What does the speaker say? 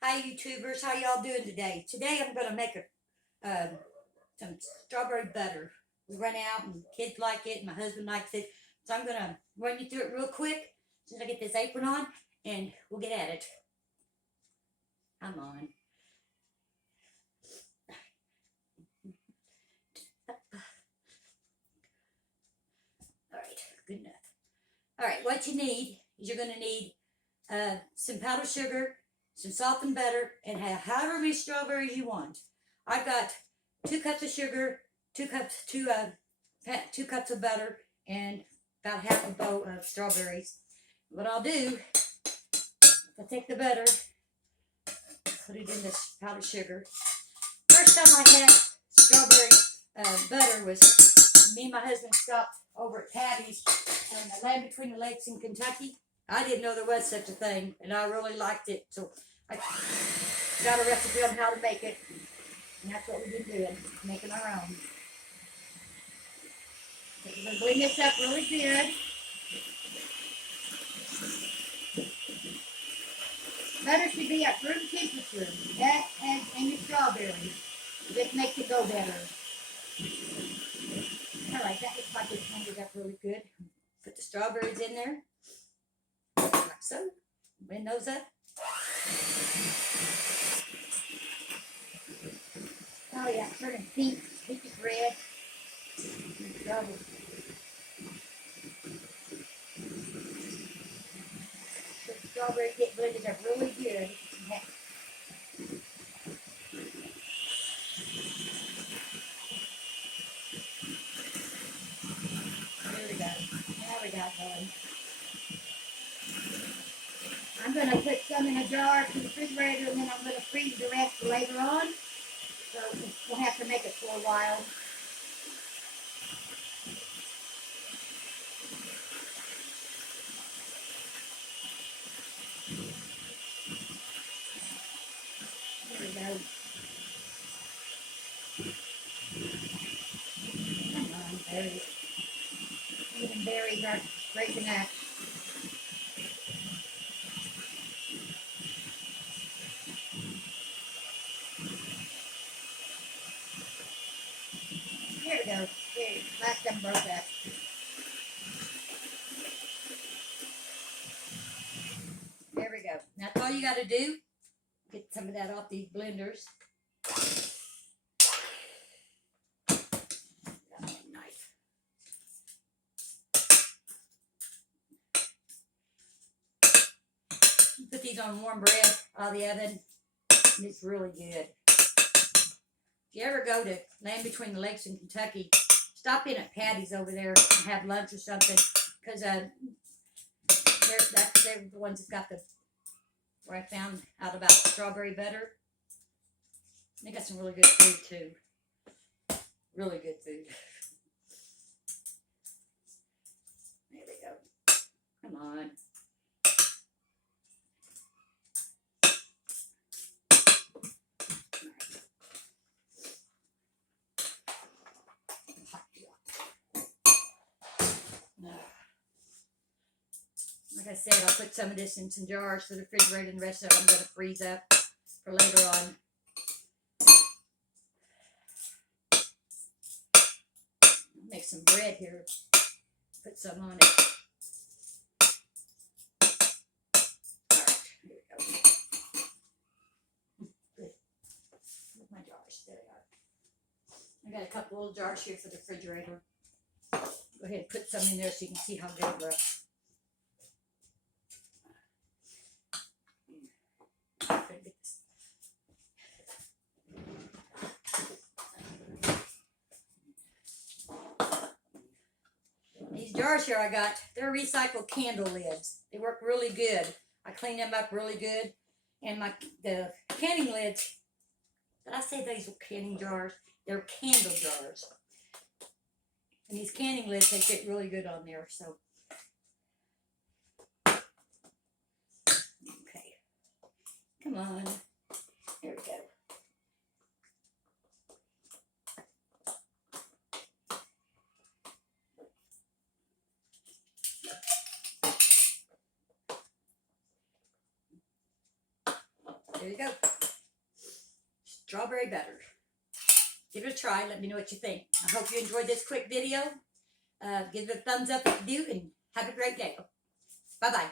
Hi YouTubers, how y'all doing today? Today I'm going to make some strawberry butter. We run out and kids like it and my husband likes it. So I'm going to run you through it real quick as soon as I get this apron on and we'll get at it. Come on. Alright, good enough. Alright, what you need is you're going to need some powdered sugar, some salt and butter, and however many strawberries you want. I've got 2 cups of sugar, 2 cups of butter, and about half a bowl of strawberries. What I'll do, I'll take the butter, put it in this powdered sugar. First time I had strawberry butter was me and my husband stopped over at Patty's in the land between the lakes in Kentucky. I didn't know there was such a thing, and I really liked it, so I got a recipe on how to make it, and that's what we've been doing, making our own. So we're going to blend this up really good. Butter should be at room temperature, that and your strawberries. Just makes it go better. Alright, that looks like it's blended up really good. Put the strawberries in there, like so. Blend those up. Oh yeah, turning pink, pinkish red. Strawberries. The strawberries get blended up really good. I'm going to put some in a jar to the refrigerator, and then I'm going to freeze the rest for later on. So we'll have to make it for a while. There we go. Come on, berries. Even berries aren't breaking up. Here we go. There, last time broke up. There we go. Now that's all you got to do. Get some of that off these blenders. Got my knife. Put these on warm bread out of the oven. And it's really good. If you ever go to Land Between the Lakes in Kentucky, stop in at Patty's over there and have lunch or something, because they're the ones that got where I found out about strawberry butter. They got some really good food too. Really good food. There we go. Come on. Like I said, I'll put some of this in some jars for the refrigerator, and the rest of it I'm going to freeze up for later on. I'll make some bread here. Put some on it. Alright, here we go. Good. Where's my jars? There they are. I got a couple little jars here for the refrigerator. Go ahead and put some in there so you can see how good it looks. These jars here I got, they're recycled candle lids. They work really good. I clean them up really good. And the canning lids, did I say these were canning jars? They're candle jars. And these canning lids, they fit really good on there. So, okay. Come on. There we go. There you go. Strawberry butter. Give it a try. Let me know what you think. I hope you enjoyed this quick video. Give it a thumbs up if you do, and have a great day. Bye-bye.